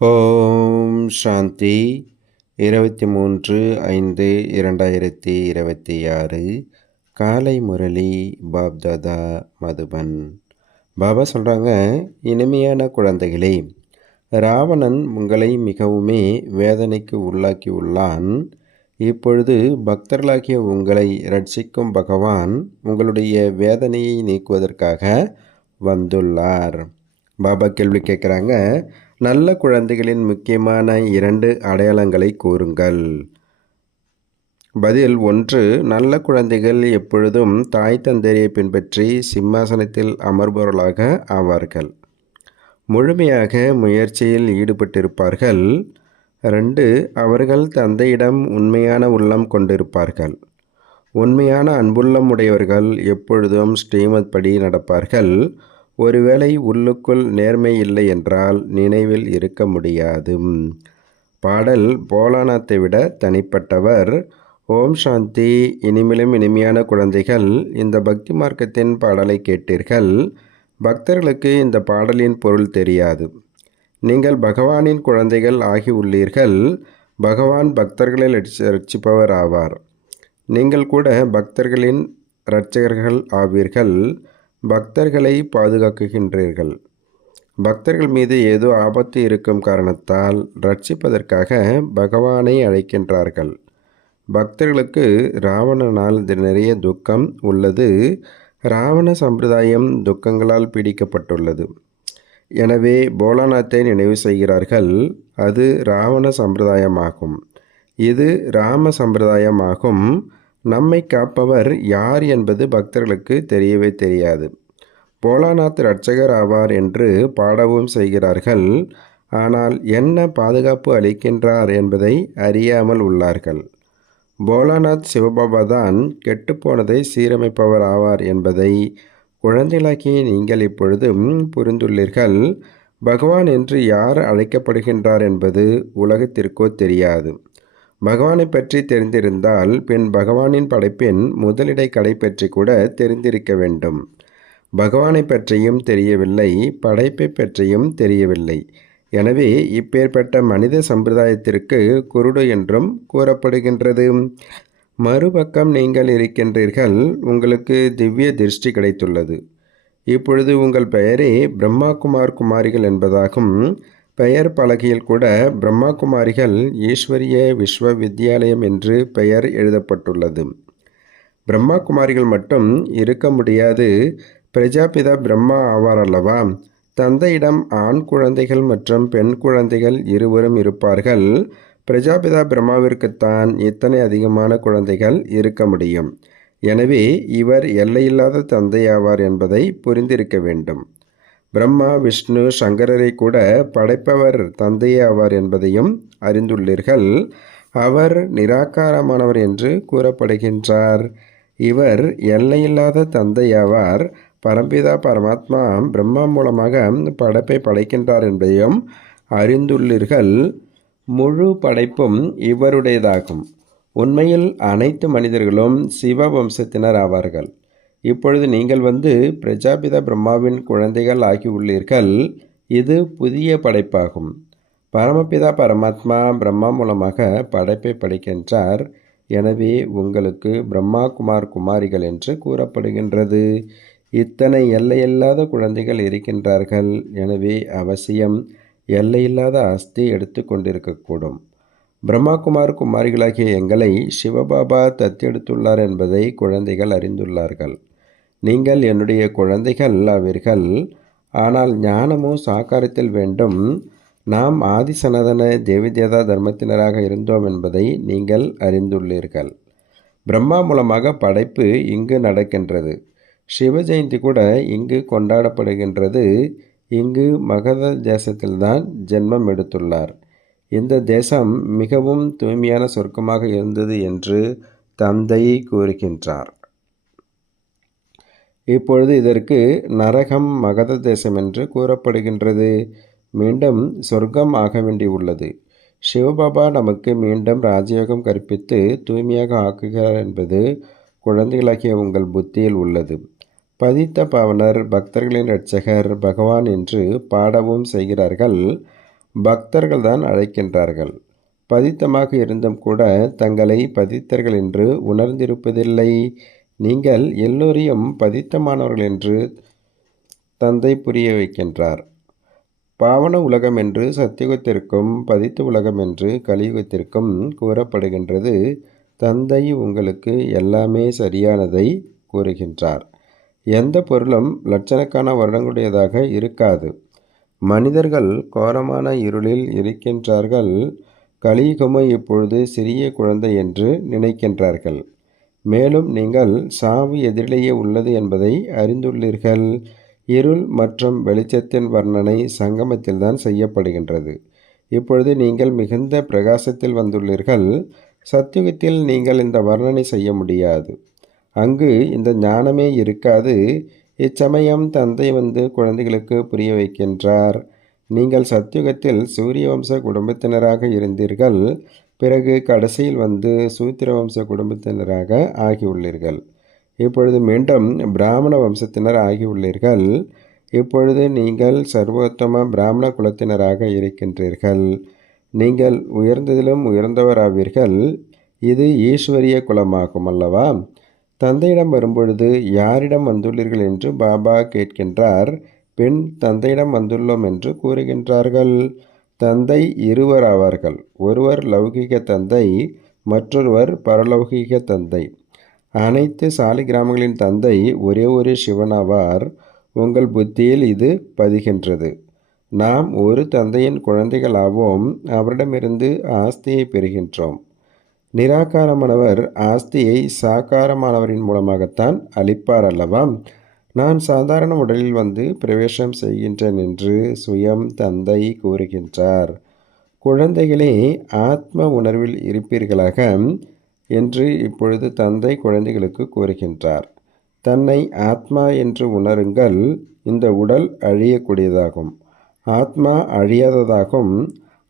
ஓம் சாந்தி 23/5/2026 காலை முரளி பாப்தாதா மதுபன். பாபா சொல்கிறாங்க, இனிமையான குழந்தைகளே, ராவணன் உங்களை மிகவுமே வேதனைக்கு உள்ளாக்கி உள்ளான். இப்பொழுது பக்தர்களாகிய உங்களை ரட்சிக்கும் பகவான் உங்களுடைய வேதனையை நீக்குவதற்காக வந்துள்ளார். பாபா கேள்வி கேட்குறாங்க, நல்ல குழந்தைகளின் முக்கியமான 2 அடையாளங்களை கூறுங்கள். பதில் 1. நல்ல குழந்தைகள் எப்பொழுதும் தாய் தந்தையை பின்பற்றி சிம்மாசனத்தில் அமர்பவர்களாக ஆவார்கள். முழுமையாக முயற்சியில் ஈடுபட்டிருப்பார்கள். 2. அவர்கள் தந்தையிடம் உண்மையான உள்ளம் கொண்டிருப்பார்கள். உண்மையான அன்புள்ளம் உடையவர்கள் எப்பொழுதும் ஸ்ரீமத் படி நடப்பார்கள். ஒருவேளை உள்ளுக்குள் நேர்மை இல்லை என்றால் நினைவில் இருக்க முடியாது. பாடல் போலாநாத்தை விட தனிப்பட்டவர். ஓம் சாந்தி. இனிமேலும் இனிமையான குழந்தைகள், இந்த பக்தி மார்க்கத்தின் பாடலை கேட்டீர்கள். பக்தர்களுக்கு இந்த பாடலின் பொருள் தெரியாது. நீங்கள் பகவானின் குழந்தைகள் ஆகி உள்ளீர்கள். பகவான் பக்தர்களை ரட்சிப்பவர் ஆவார். நீங்கள் கூட பக்தர்களின் இரட்சகர்கள் ஆவீர்கள். பக்தர்களை பாதுகாக்குகின்றீர்கள். பக்தர்கள் மீது ஏதோ ஆபத்து இருக்கும் காரணத்தால் ரட்சிப்பதற்காக பகவானை அழைக்கின்றார்கள். பக்தர்களுக்கு ராவணனால் நிறைய துக்கம் உள்ளது. ராவண சம்பிரதாயம் துக்கங்களால் பீடிக்கப்பட்டுள்ளது. எனவே போலாநாத்தை நினைவு செய்கிறார்கள். அது ராவண சம்பிரதாயமாகும். இது ராம சம்பிரதாயமாகும். நம்மை காப்பவர் யார் என்பது பக்தர்களுக்கு தெரியவே தெரியாது. போலாநாத் இரட்சகர் ஆவார் என்று பாடவும் செய்கிறார்கள். ஆனால் என்ன பாதுகாப்பு அளிக்கின்றார் என்பதை அறியாமல் உள்ளார்கள். போலாநாத் சிவபாபா தான் கெட்டுப்போனதை சீரமைப்பவர் ஆவார் என்பதை குழந்தைகளாகிய நீங்கள் இப்பொழுது புரிந்துள்ளீர்கள். பகவான் என்று யார் அழைக்கப்படுகின்றார் என்பது உலகத்திற்கோ தெரியாது. பகவானை பற்றி தெரிந்திருந்தால் பின் பகவானின் படைப்பின் முதலிடை கடை பற்றி கூட தெரிந்திருக்க வேண்டும். பகவானை பற்றியும் தெரியவில்லை, படைப்பை பற்றியும் தெரியவில்லை. எனவே இப்பேற்பட்ட மனித சம்பிரதாயத்திற்கு குருடு என்றும் கூறப்படுகின்றது. மறுபக்கம் நீங்கள் இருக்கின்றீர்கள். உங்களுக்கு திவ்ய திருஷ்டி கிடைத்துள்ளது. இப்பொழுது உங்கள் பெயரே பிரம்மா குமார் குமாரிகள் என்பதாகும். பெயர் பலகையில் கூட பிரம்மா குமாரிகள் ஈஸ்வரிய விஸ்வ வித்யாலயம் என்று பெயர் எழுதப்பட்டுள்ளது. பிரம்மா குமாரிகள் மட்டும் இருக்க முடியாது. பிரஜாபிதா பிரம்மா ஆவார் அல்லவா? தந்தையிடம் ஆண் குழந்தைகள் மற்றும் பெண் குழந்தைகள் இருவரும் இருப்பார்கள். பிரஜாபிதா பிரம்மாவிற்குத்தான் இத்தனை அதிகமான குழந்தைகள் இருக்க முடியும். எனவே இவர் எல்லையில்லாத தந்தையாவார் என்பதை புரிந்திருக்க வேண்டும். பிரம்மா விஷ்ணு சங்கரரை கூட படைப்பவர் தந்தையே ஆவார் என்பதையும் அறிந்துள்ளீர்கள். அவர் நிராகாரமானவர் என்று கூறப்படுகின்றார். இவர் எல்லையில்லாத தந்தையாவார். பரம்பிதா பரமாத்மா பிரம்மா மூலமாக படைப்பை படைக்கின்றார் என்பதையும் அறிந்துள்ளீர்கள். முழு படைப்பும் இவருடையதாகும். உண்மையில் அனைத்து மனிதர்களும் சிவ வம்சத்தினர் ஆவார்கள். இப்பொழுது நீங்கள் பிரஜாபிதா பிரம்மாவின் குழந்தைகள் ஆகியுள்ளீர்கள். இது புதிய படைப்பாகும். பரமபிதா பரமாத்மா பிரம்மா மூலமாக படைப்பை படைக்கின்றார். எனவே உங்களுக்கு பிரம்மா குமார் குமாரிகள் என்று கூறப்படுகின்றது. இத்தனை எல்லையில்லாத குழந்தைகள் இருக்கின்றார்கள். எனவே அவசியம் எல்லையில்லாத ஆஸ்தி எடுத்து கொண்டிருக்கக்கூடும். பிரம்மா குமார் குமாரிகளாகிய எங்களை சிவபாபா தத்தெடுத்துள்ளார் என்பதை குழந்தைகள் அறிந்துள்ளார்கள். நீங்கள் என்னுடைய குழந்தைகள் ஆவீர்கள். ஆனால் ஞானமோ சாக்காரத்தில் வேண்டும். நாம் ஆதி சனாதன தேவிதேதா தர்மத்தினராக இருந்தோம் என்பதை நீங்கள் அறிந்துள்ளீர்கள். பிரம்மா மூலமாக படைப்பு இங்கு நடக்கின்றது. சிவ ஜெயந்தி கூட இங்கு கொண்டாடப்படுகின்றது. இங்கு மகத தேசத்தில்தான் ஜென்மம் எடுத்துள்ளார். இந்த தேசம் மிகவும் தூய்மையான சொர்க்கமாக இருந்தது என்று தந்தை கூறுகின்றார். இப்பொழுது இதற்கு நரகம் மகத தேசம் என்று கூறப்படுகின்றது. மீண்டும் சொர்க்கம் ஆக வேண்டியுள்ளது. சிவபாபா நமக்கு மீண்டும் ராஜயோகம் கற்பித்து தூய்மையாக ஆக்குகிறார் என்பது குழந்தைகளாகிய உங்கள் புத்தியில் உள்ளது. பதித்த பாவனர் பக்தர்களின் இரட்சகர் பகவான் என்று பாடவும் செய்கிறார்கள். பக்தர்கள் தான் அழைக்கின்றார்கள். பதித்தமாக இருந்தும் கூட தங்களை பதித்தர்கள் என்று உணர்ந்திருப்பதில்லை. நீங்கள் எல்லோரையும் பதித்தமானவர்கள் என்று தந்தை புரிய வைக்கின்றார். பாவன உலகம் என்று சத்தியுகத்திற்கும் பதித்து உலகம் என்று கலியுகத்திற்கும் கூறப்படுகின்றது. தந்தை உங்களுக்கு எல்லாமே சரியானதை கூறுகின்றார். எந்த பொருளும் லட்சணக்கான வருடங்களுடையதாக இருக்காது. மனிதர்கள் கோரமான இருளில் இருக்கின்றார்கள். கலியுகமோ இப்பொழுது சிறிய குழந்தை என்று நினைக்கின்றார்கள். மேலும் நீங்கள் சாவு எதிரிலேயே உள்ளது என்பதை அறிந்துள்ளீர்கள். இருள் மற்றும் வெளிச்சத்தின் வர்ணனை சங்கமத்தில்தான் செய்யப்படுகின்றது. இப்பொழுது நீங்கள் மிகுந்த பிரகாசத்தில் வந்துள்ளீர்கள். சத்தியுகத்தில் நீங்கள் இந்த வர்ணனை செய்ய முடியாது. அங்கு இந்த ஞானமே இருக்காது. இச்சமயம் தந்தை வந்து குழந்தைகளுக்கு புரிய வைக்கின்றார். நீங்கள் சத்தியுகத்தில் சூரிய வம்ச குடும்பத்தினராக இருந்தீர்கள். பிறகு கடைசியில் வந்து சூத்திர வம்ச குடும்பத்தினராக ஆகியுள்ளீர்கள். இப்பொழுது மீண்டும் பிராமண வம்சத்தினர் ஆகியுள்ளீர்கள். இப்பொழுது நீங்கள் சர்வோத்தம பிராமண குலத்தினராக இருக்கின்றீர்கள். நீங்கள் உயர்ந்ததிலும் உயர்ந்தவராவீர்கள். இது ஈஸ்வரிய குலமாகும் அல்லவா? தந்தையிடம் வரும்பொழுது யாரிடம் வந்துள்ளீர்கள் என்று பாபா கேட்கின்றார். பின் தந்தையிடம் வந்துள்ளோம் என்று கூறுகின்றார்கள். தந்தை இருவர் ஆவார்கள். ஒருவர் லௌகிக தந்தை, மற்றொருவர் பரலௌகிக தந்தை. அனைத்து சாலிகிராமங்களின் தந்தை ஒரே ஒரு சிவனாவார். உங்கள் புத்தியில் இது பதிகின்றது. நாம் ஒரு தந்தையின் குழந்தைகள் ஆவோம். அவரிடமிருந்து ஆஸ்தியை பெறுகின்றோம். நிராகாரமானவர் ஆஸ்தியை சாக்காரமானவரின் மூலமாகத்தான் அளிப்பார் அல்லவா? நான் சாதாரண உடலில் வந்து பிரவேசம் செய்கின்றேன் என்று சுயம் தந்தை கூறுகின்றார். குழந்தைகளே, ஆத்ம உணர்வில் இருப்பீர்களாக என்று இப்பொழுது தந்தை குழந்தைகளுக்கு கூறுகின்றார். தன்னை ஆத்மா என்று உணருங்கள். இந்த உடல் அழியக்கூடியதாகும். ஆத்மா அழியாததாகும்.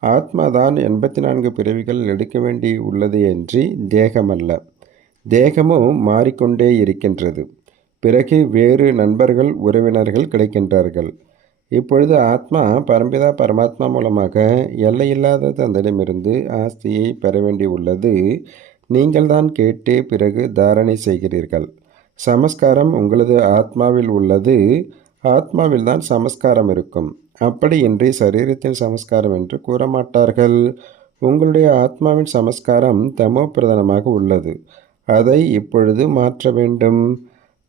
ஆத்மாதான் 84 பிறவிகள் எடுக்க வேண்டி உள்ளது என்று தேகமல்ல. தேகமும் மாறிக்கொண்டே இருக்கின்றது. பிறகு வேறு நண்பர்கள், உறவினர்கள் கிடைக்கின்றார்கள். இப்பொழுது ஆத்மா பரம்பிதா பரமாத்மா மூலமாக எல்லையில்லாத தந்தையிடமிருந்து ஆஸ்தியை பெற வேண்டி உள்ளது. நீங்கள்தான் கேட்டு பிறகு தாரணை செய்கிறீர்கள். சமஸ்காரம் உங்களது ஆத்மாவில் உள்ளது. ஆத்மாவில் தான் சமஸ்காரம் இருக்கும். அப்படியின்றி சரீரத்தின் சமஸ்காரம் என்று கூறமாட்டார்கள். உங்களுடைய ஆத்மாவின் சமஸ்காரம் தமோ பிரதானமாக உள்ளது. அதை இப்பொழுது மாற்ற வேண்டும்.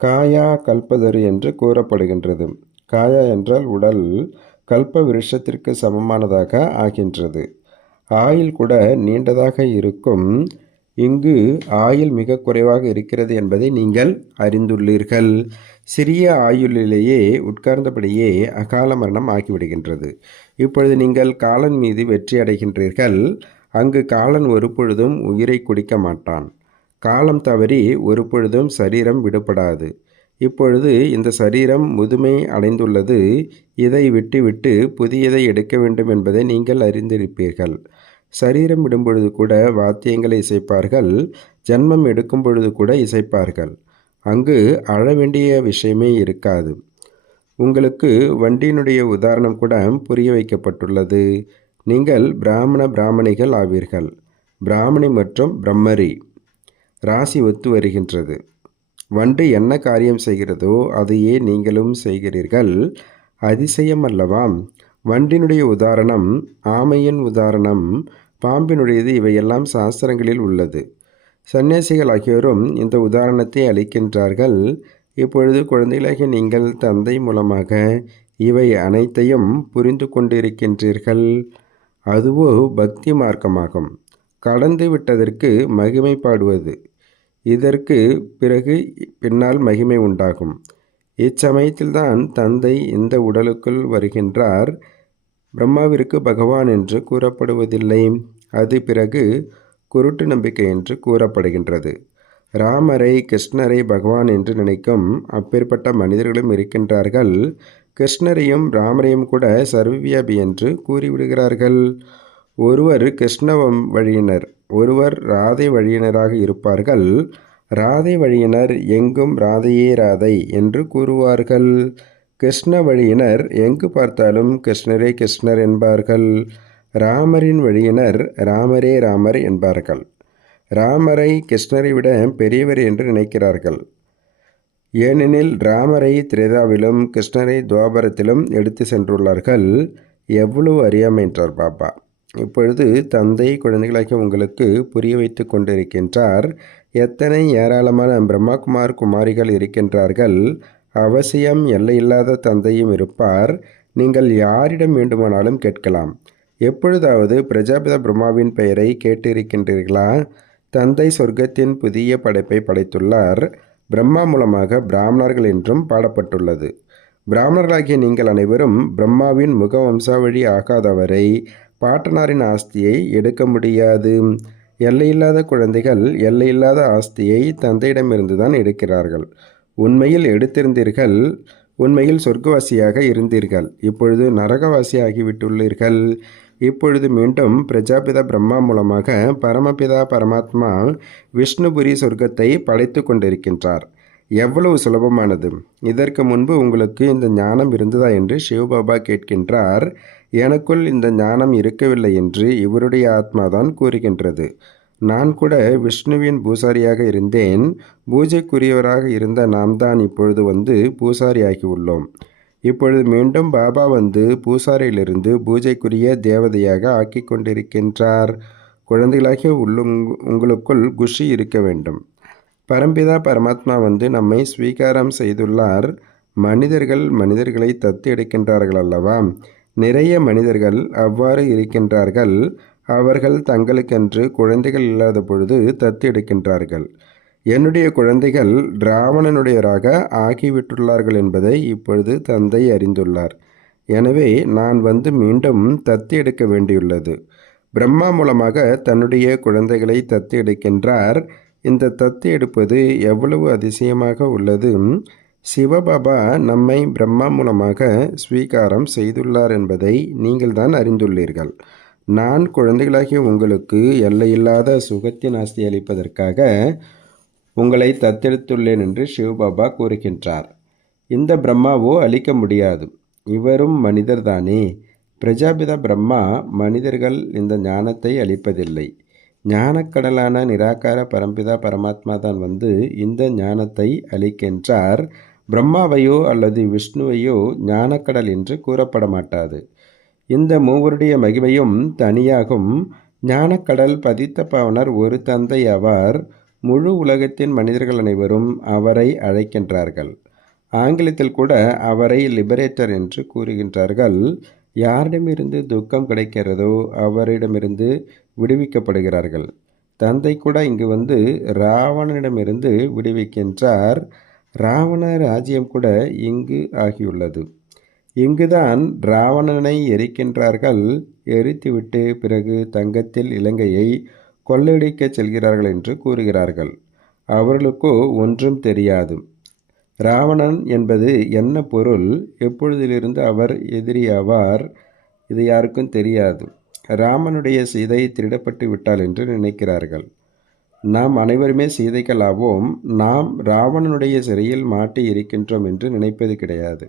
காயா கல்பதரு என்று கூறப்படுகின்றது. காயா என்றால் உடல். கல்ப விருஷத்திற்கு சமமானதாக ஆகின்றது. ஆயுள் கூட நீண்டதாக இருக்கும். இங்கு ஆயுள் மிக குறைவாக இருக்கிறது என்பதை நீங்கள் அறிந்துள்ளீர்கள். சிறிய ஆயுளிலேயே உட்கார்ந்தபடியே அகால மரணம் ஆகிவிடுகின்றது. இப்பொழுது நீங்கள் காலன் மீது வெற்றி அடைகின்றீர்கள். அங்கு காலன் ஒரு பொழுதும் உயிரை குடிக்க மாட்டான். காலம் தவறி ஒரு பொழுதும் சரீரம் விடுபடாது. இப்பொழுது இந்த சரீரம் முதுமை அடைந்துள்ளது. இதை விட்டுவிட்டு புதியதை எடுக்க வேண்டும் என்பதை நீங்கள் அறிந்திருப்பீர்கள். சரீரம் விடும்பொழுது கூட வாத்தியங்களை இசைப்பார்கள். ஜன்மம் எடுக்கும் பொழுது கூட இசைப்பார்கள். அங்கு அழ வேண்டிய விஷயமே இருக்காது. உங்களுக்கு வண்டியினுடைய உதாரணம் கூட புரிய வைக்கப்பட்டுள்ளது. நீங்கள் பிராமணிகள் ஆவீர்கள். பிராமணி மற்றும் பிரம்மரி ராசி ஒத்து வருகின்றது. வண்டு என்ன காரியம் செய்கிறதோ அதையே நீங்களும் செய்கிறீர்கள். அதிசயம் அல்லவா? வண்டினுடைய உதாரணம், ஆமையின் உதாரணம், பாம்பினுடையது இவையெல்லாம் சாஸ்திரங்களில் உள்ளது. சன்னியாசிகள் ஆகியோரும் இந்த உதாரணத்தை அளிக்கின்றார்கள். இப்பொழுது குழந்தைகளாகிய நீங்கள் தந்தை மூலமாக இவை அனைத்தையும் புரிந்து கொண்டிருக்கின்றீர்கள். அதுவோ பக்தி மார்க்கமாகும். கடந்து விட்டதற்கு மகிமை பாடுவது. இதற்கு பிறகு பின்னால் மகிமை உண்டாகும். இச்சமயத்தில்தான் தந்தை இந்த உடலுக்குள் வருகின்றார். பிரம்மாவிற்கு பகவான் என்று கூறப்படுவதில்லை. அது பிறகு குருட்டு நம்பிக்கை என்று கூறப்படுகின்றது. ராமரை கிருஷ்ணரை பகவான் என்று நினைக்கும் அப்பேற்பட்ட மனிதர்களும் இருக்கின்றார்கள். கிருஷ்ணரையும் ராமரையும் கூட சர்வவியாபி என்று கூறிவிடுகிறார்கள். ஒருவர் கிருஷ்ண வழியினர், ஒருவர் ராதை வழியினராக இருப்பார்கள். ராதை வழியினர் எங்கும் ராதையே ராதை என்று கூறுவார்கள். கிருஷ்ண வழியினர் எங்கு பார்த்தாலும் கிருஷ்ணரே கிருஷ்ணர் என்பார்கள். ராமரின் வழியினர் ராமரே ராமர் என்பார்கள். ராமரை கிருஷ்ணரை விட பெரியவர் என்று நினைக்கிறார்கள். ஏனெனில் ராமரை திரேதாவிலும் கிருஷ்ணரை துவாபரத்திலும் எடுத்து சென்றுள்ளார்கள். எவ்வளவு அறியாமை என்றார் பாபா. இப்பொழுது தந்தை குழந்தைகளாகிய உங்களுக்கு புரிய வைத்து கொண்டிருக்கின்றார். எத்தனை ஏராளமான பிரம்மாகுமார் குமாரிகள் இருக்கின்றார்கள். அவசியம் எல்லையில்லாத தந்தையும் இருப்பார். நீங்கள் யாரிடம் வேண்டுமானாலும் கேட்கலாம். எப்பொழுதாவது பிரஜாபித பிரம்மாவின் பெயரை கேட்டிருக்கின்றீர்களா? தந்தை சொர்க்கத்தின் புதிய படைப்பை படைத்துள்ளார். பிரம்மா மூலமாக பிராமணர்கள் என்றும் பாடப்பட்டுள்ளது. பிராமணர்களாகிய நீங்கள் அனைவரும் பிரம்மாவின் முக வம்சாவழி ஆகாதவரை பாட்டனாரின் ஆஸ்தியை எடுக்க முடியாது. எல்லையில்லாத குழந்தைகள் எல்லையில்லாத ஆஸ்தியை தந்தையிடமிருந்து தான் எடுக்கிறார்கள். உண்மையில் எடுத்திருந்தீர்கள். உண்மையில் சொர்க்கவாசியாக இருந்தீர்கள். இப்பொழுது நரகவாசி ஆகிவிட்டுள்ளீர்கள். இப்பொழுது மீண்டும் பிரஜாபிதா பிரம்மா மூலமாக பரமபிதா பரமாத்மா விஷ்ணுபுரி சொர்க்கத்தை படைத்து கொண்டிருக்கின்றார். எவ்வளவு சுலபமானது! இதற்கு முன்பு உங்களுக்கு இந்த ஞானம் இருந்ததா என்று சிவபாபா கேட்கின்றார். எனக்குள் இந்த ஞானம் இருக்கவில்லை என்று இவருடைய ஆத்மாதான் கூறுகின்றது. நான் கூட விஷ்ணுவின் பூசாரியாக இருந்தேன். பூஜைக்குரியவராக இருந்த நாம் தான் இப்பொழுது வந்து பூசாரியாகி உள்ளோம். இப்பொழுது மீண்டும் பாபா வந்து பூசாரியிலிருந்து பூஜைக்குரிய தேவதையாக ஆக்கி கொண்டிருக்கின்றார். குழந்தைகளாகிய உங்களுக்குள் குஷி இருக்க வேண்டும். பரம்பிதா பரமாத்மா வந்து நம்மை ஸ்வீகாரம் செய்துள்ளார். மனிதர்களை தத்து எடுக்கின்றார்கள் அல்லவா? நிறைய மனிதர்கள் அவ்வாறு இருக்கின்றார்கள். அவர்கள் தங்களுக்கென்று குழந்தைகள் இல்லாத பொழுது தத்து எடுக்கின்றார்கள். என்னுடைய குழந்தைகள் ராவணனுடையவராக ஆகிவிட்டுள்ளார்கள் என்பதை இப்பொழுது தந்தை அறிந்துள்ளார். எனவே நான் வந்து மீண்டும் தத்து எடுக்க வேண்டியுள்ளது. பிரம்மா மூலமாக தன்னுடைய குழந்தைகளை தத்து எடுக்கின்றார். இந்த தத்து எடுப்பது எவ்வளவு அதிசயமாக உள்ளது! சிவபாபா நம்மை பிரம்மா மூலமாக ஸ்வீகாரம் செய்துள்ளார் என்பதை நீங்கள் தான் அறிந்துள்ளீர்கள். நான் குழந்தைகளாகிய உங்களுக்கு எல்லையில்லாத சுகத்தின் ஆஸ்தி அளிப்பதற்காக உங்களை தத்தெடுத்துள்ளேன் என்று சிவபாபா கூறுகின்றார். இந்த பிரம்மாவோ அழிக்க முடியாது. இவரும் மனிதர்தானே. பிரஜாபிதா பிரம்மா மனிதர்கள் இந்த ஞானத்தை அளிப்பதில்லை. ஞானக்கடலான நிராகார பரம்பிதா பரமாத்மா தான் வந்து இந்த ஞானத்தை அளிக்கின்றார். பிரம்மாவையோ அல்லது விஷ்ணுவையோ ஞானக்கடல் என்று கூறப்பட மாட்டாது. இந்த மூவருடைய மகிமையும் தனியாகும். ஞானக்கடல் பதித்த பாவனர் ஒரு தந்தை ஆவார். முழு உலகத்தின் மனிதர்கள் அனைவரும் அவரை அழைக்கின்றார்கள். ஆங்கிலத்தில் கூட அவரை லிபரேட்டர் என்று கூறுகின்றார்கள். யாரிடமிருந்து துக்கம் கிடைக்கிறதோ அவரிடமிருந்து விடுவிக்கப்படுகிறார்கள். தந்தை கூட இங்கு வந்து ராவணனிடமிருந்து விடுவிக்கின்றார். ராவண ராஜ்யம் கூட இங்கு ஆகியுள்ளது. இங்குதான் ராவணனை எரிக்கின்றார்கள். எரித்துவிட்டு பிறகு தங்கத்தில் இலங்கையை கொள்ளையடிக்கச் செல்கிறார்கள் என்று கூறுகிறார்கள். அவர்களுக்கோ ஒன்றும் தெரியாது. ராவணன் என்பது என்ன பொருள், எப்பொழுதிலிருந்து அவர் எதிரியாவார், இது யாருக்கும் தெரியாது. ராமனுடைய சீதை திருடப்பட்டு விட்டாள் என்று நினைக்கிறார்கள். நாம் அனைவருமே சீதைகளாவோம். நாம் ராவணனுடைய சிறையில் மாட்டி இருக்கின்றோம் என்று நினைப்பது கிடையாது.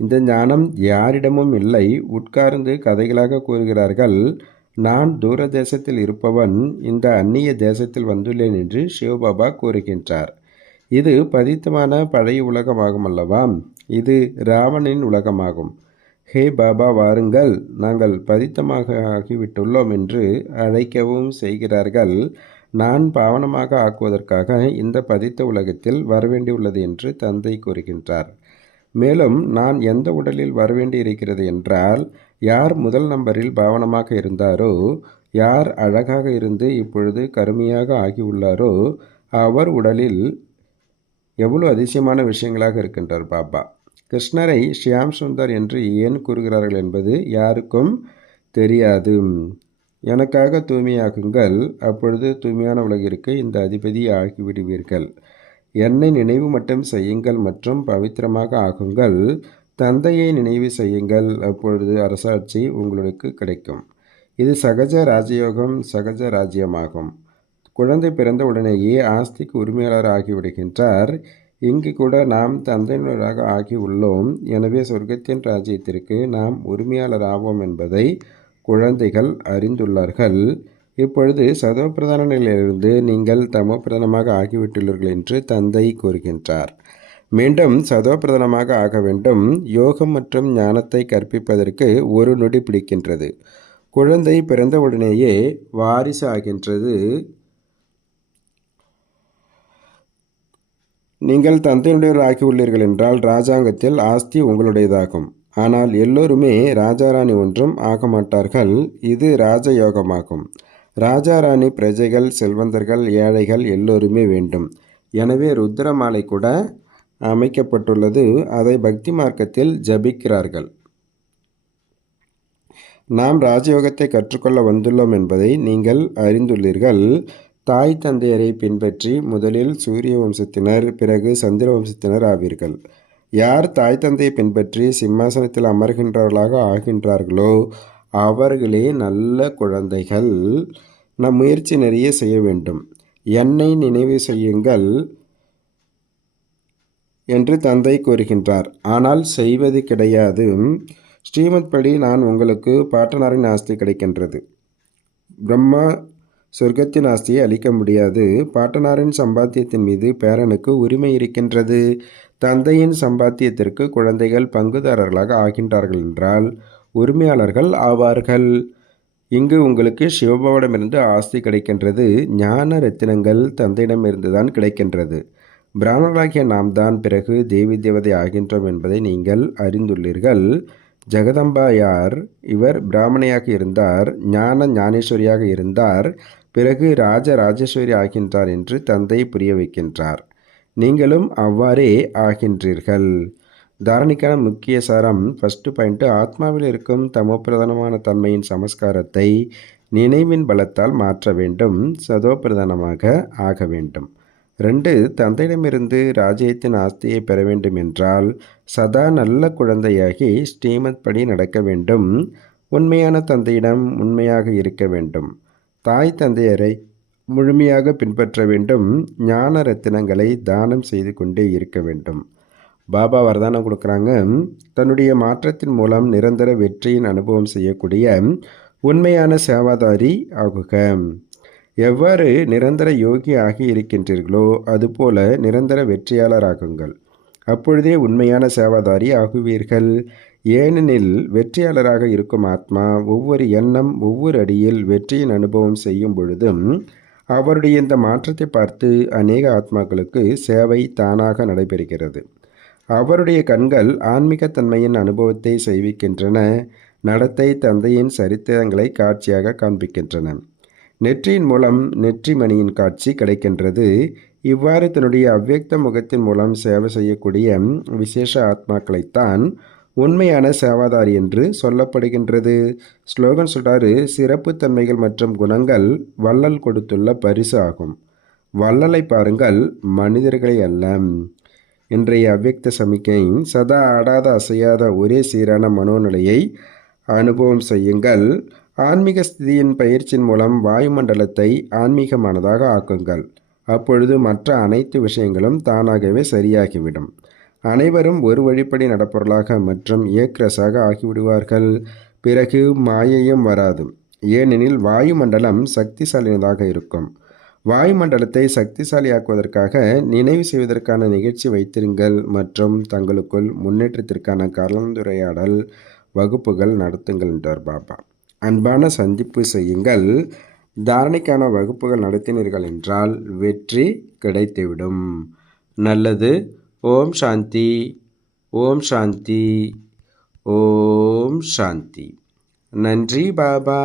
இந்த ஞானம் யாரிடமும் இல்லை. உட்கார்ந்து கதைகளாக கூறுகிறார்கள். நான் தூர தேசத்தில் இருப்பவன் இந்த அந்நிய தேசத்தில் வந்துள்ளேன் என்று சிவபாபா கூறுகின்றார். இது பதித்தமான பழைய உலகமாகும் அல்லவா? இது ராவணனின் உலகமாகும். ஹே பாபா, வாருங்கள், நாங்கள் பதித்தமாக ஆகிவிட்டுள்ளோம் என்று அழைக்கவும் செய்கிறார்கள். நான் பாவனமாக ஆக்குவதற்காக இந்த பதித்த உலகத்தில் வரவேண்டியுள்ளது என்று தந்தை கூறுகின்றார். மேலும் நான் எந்த உடலில் வரவேண்டி இருக்கிறது என்றால், யார் முதல் நம்பரில் பாவனமாக இருந்தாரோ, யார் அழகாக இருந்து இப்பொழுது கருமையாக ஆகியுள்ளாரோ அவர் உடலில் எவ்வளவு அதிசயமான விஷயங்களாக இருக்கின்றார் பாபா. கிருஷ்ணரை ஷியாம் சுந்தர் என்று ஏன் கூறுகிறார்கள் என்பது யாருக்கும் தெரியாது. எனக்காக தூய்மையாகுங்கள், அப்பொழுது தூய்மையான உலகிற்கு இந்த அதிபதி ஆகிவிடுவீர்கள். என்னை நினைவு மட்டும் செய்யுங்கள் மற்றும் பவித்திரமாக ஆகுங்கள். தந்தையை நினைவு செய்யுங்கள், அப்பொழுது அரசாட்சி உங்களுக்கு கிடைக்கும். இது சகஜ ராஜயோகம், சகஜ ராஜ்யமாகும். குழந்தை பிறந்த உடனேயே ஆஸ்திக்கு உரிமையாளர் ஆகிவிடுகின்றார். இங்கு கூட நாம் தந்தையினராக ஆகி உள்ளோம். எனவே சொர்க்கத்தின் ராஜ்யத்திற்கு நாம் உரிமையாளர் ஆவோம் என்பதை குழந்தைகள் அறிந்துள்ளார்கள். இப்பொழுது சதோப்பிரதான நிலையிலிருந்து நீங்கள் தமோப்பிரதானமாக ஆகிவிட்டுள்ளீர்கள் என்று தந்தை கூறுகின்றார். மீண்டும் சதோப்பிரதானமாக ஆக வேண்டும். யோகம் மற்றும் ஞானத்தை கற்பிப்பதற்கு ஒரு நொடி பிடிக்கின்றது. குழந்தை பிறந்தவுடனேயே வாரிசு ஆகின்றது. நீங்கள் தந்தையுடையவர் ஆகியுள்ளீர்கள் என்றால் ராஜாங்கத்தில் ஆஸ்தி உங்களுடையதாகும். ஆனால் எல்லோருமே ராஜாராணி ஒன்றும் ஆக மாட்டார்கள். இது ராஜயோகமாகும். ராஜாராணி, பிரஜைகள், செல்வந்தர்கள், ஏழைகள் எல்லோருமே வேண்டும். எனவே ருத்ரமாலை கூட அமைக்கப்பட்டுள்ளது. அதை பக்தி மார்க்கத்தில் ஜபிக்கிறார்கள். நாம் ராஜயோகத்தை கற்றுக்கொள்ள வந்துள்ளோம் என்பதை நீங்கள் அறிந்துள்ளீர்கள். தாய் தந்தையரை பின்பற்றி முதலில் சூரிய வம்சத்தினர், பிறகு சந்திர வம்சத்தினர் ஆவீர்கள். யார் தாய் தந்தையை பின்பற்றி சிம்மாசனத்தில் அமர்கின்றவர்களாக ஆகின்றார்களோ அவர்களே நல்ல குழந்தைகள். நம் முயற்சி நிறைய செய்ய வேண்டும். என்னை நினைவு செய்யுங்கள் என்று தந்தை கூறுகின்றார். ஆனால் செய்வது கிடையாது. ஸ்ரீமத் படி நான் உங்களுக்கு பாட்டனாரின் ஆஸ்தி கிடைக்கின்றது. பிரம்மா சொர்க்கத்தின் ஆஸ்தியை அளிக்க முடியாது. பாட்டனாரின் சம்பாத்தியத்தின் மீது பேரனுக்கு உரிமை இருக்கின்றது. தந்தையின் சம்பாத்தியத்திற்கு குழந்தைகள் பங்குதாரர்களாக ஆகின்றார்கள் என்றால் உரிமையாளர்கள் ஆவார்கள். இங்கு உங்களுக்கு சிவபாவிடமிருந்து ஆஸ்தி கிடைக்கின்றது. ஞான ரத்தினங்கள் தந்தையிடமிருந்து தான் கிடைக்கின்றது. பிராமணர்களாகிய நாம் தான் பிறகு தேவி தேவதை ஆகின்றோம் என்பதை நீங்கள் அறிந்துள்ளீர்கள். ஜெகதம்பா யார்? இவர் பிராமணையாக இருந்தார், ஞான ஞானேஸ்வரியாக இருந்தார், பிறகு ராஜேஸ்வரி ஆகின்றார் என்று தந்தை புரிய வைக்கின்றார். நீங்களும் அவ்வாறே ஆகின்றீர்கள். தாரணிக்கான முக்கிய சாரம். ஃபஸ்ட்டு பாயிண்ட்டு, ஆத்மாவில் இருக்கும் தமோப்பிரதானமான தன்மையின் சமஸ்காரத்தை நினைவின் பலத்தால் மாற்ற வேண்டும். சதோப்பிரதானமாக ஆக வேண்டும். 2, தந்தையிடமிருந்து ராஜ்யத்தின் ஆஸ்தியை பெற வேண்டும் என்றால் சதா நல்ல குழந்தையாகி ஸ்ரீமத் படி நடக்க வேண்டும். உண்மையான தந்தையிடம் உண்மையாக இருக்க வேண்டும். தாய் தந்தையரை முழுமையாக பின்பற்ற வேண்டும். ஞான ரத்தினங்களை தானம் செய்து கொண்டே இருக்க வேண்டும். பாபா வரதானம் கொடுக்குறாங்க. தன்னுடைய மாற்றத்தின் மூலம் நிரந்தர வெற்றியின் அனுபவம் செய்யக்கூடிய உண்மையான சேவாதாரி ஆகுக. எவ்வாறு நிரந்தர யோகி ஆகி இருக்கின்றீர்களோ அதுபோல நிரந்தர வெற்றியாளர் ஆகுங்கள். அப்பொழுதே உண்மையான சேவாதாரி ஆகுவீர்கள். ஏனெனில் வெற்றியாளராக இருக்கும் ஆத்மா ஒவ்வொரு எண்ணம், ஒவ்வொரு அடியில் வெற்றியின் அனுபவம் செய்யும் பொழுதும் அவருடைய இந்த மாற்றத்தை பார்த்து அநேக ஆத்மாக்களுக்கு சேவை தானாக நடைபெறுகிறது. அவருடைய கண்கள் ஆன்மீகத்தன்மையின் அனுபவத்தை செய்விக்கின்றன. நடத்தை தந்தையின் சரித்திரங்களை காட்சியாக காண்பிக்கின்றன. நெற்றியின் மூலம் நெற்றி மணியின் காட்சி கிடைக்கின்றது. இவ்வாறு தன்னுடைய அவ்வியக்த முகத்தின் மூலம் சேவை செய்யக்கூடிய விசேஷ ஆத்மாக்களைத்தான் உண்மையான சேவாதாரி என்று சொல்லப்படுகின்றது. ஸ்லோகன் சொல்றாரு, சிறப்பு தன்மைகள் மற்றும் குணங்கள் வள்ளல் கொடுத்துள்ள பரிசு ஆகும். வள்ளலை பாருங்கள், மனிதர்களை அல்ல. இன்றைய அவ்வியக்த சமிக்கை. சதா ஆடாத அசையாத ஒரே சீரான மனோநிலையை அனுபவம் செய்யுங்கள். ஆன்மீக ஸ்திதியின் பயிற்சியின் மூலம் வாயுமண்டலத்தை ஆன்மீகமானதாக ஆக்குங்கள். அப்பொழுது மற்ற அனைத்து விஷயங்களும் தானாகவே சரியாகிவிடும். அனைவரும் ஒரு வழிப்படி நடப்பவர்களாக மற்றும் ஏக்ரஸாக ஆகிவிடுவார்கள். பிறகு மாயையும் வராது. ஏனெனில் வாயுமண்டலம் சக்திசாலினதாக இருக்கும். வாயுமண்டலத்தை சக்திசாலியாக்குவதற்காக நினைவு செய்வதற்கான நிகழ்ச்சி வைத்திருங்கள் மற்றும் தங்களுக்குள் முன்னேற்றத்திற்கான கலந்துரையாடல் வகுப்புகள் நடத்துங்கள் என்றார் பாபா. அன்பான சந்திப்பு செய்யுங்கள். தாரணைக்கான வகுப்புகள் நடத்தினீர்கள் என்றால் வெற்றி கிடைத்துவிடும். நல்லது. ஓம் சாந்தி, ஓம் சாந்தி, ஓம் சாந்தி. நன்றி பாபா.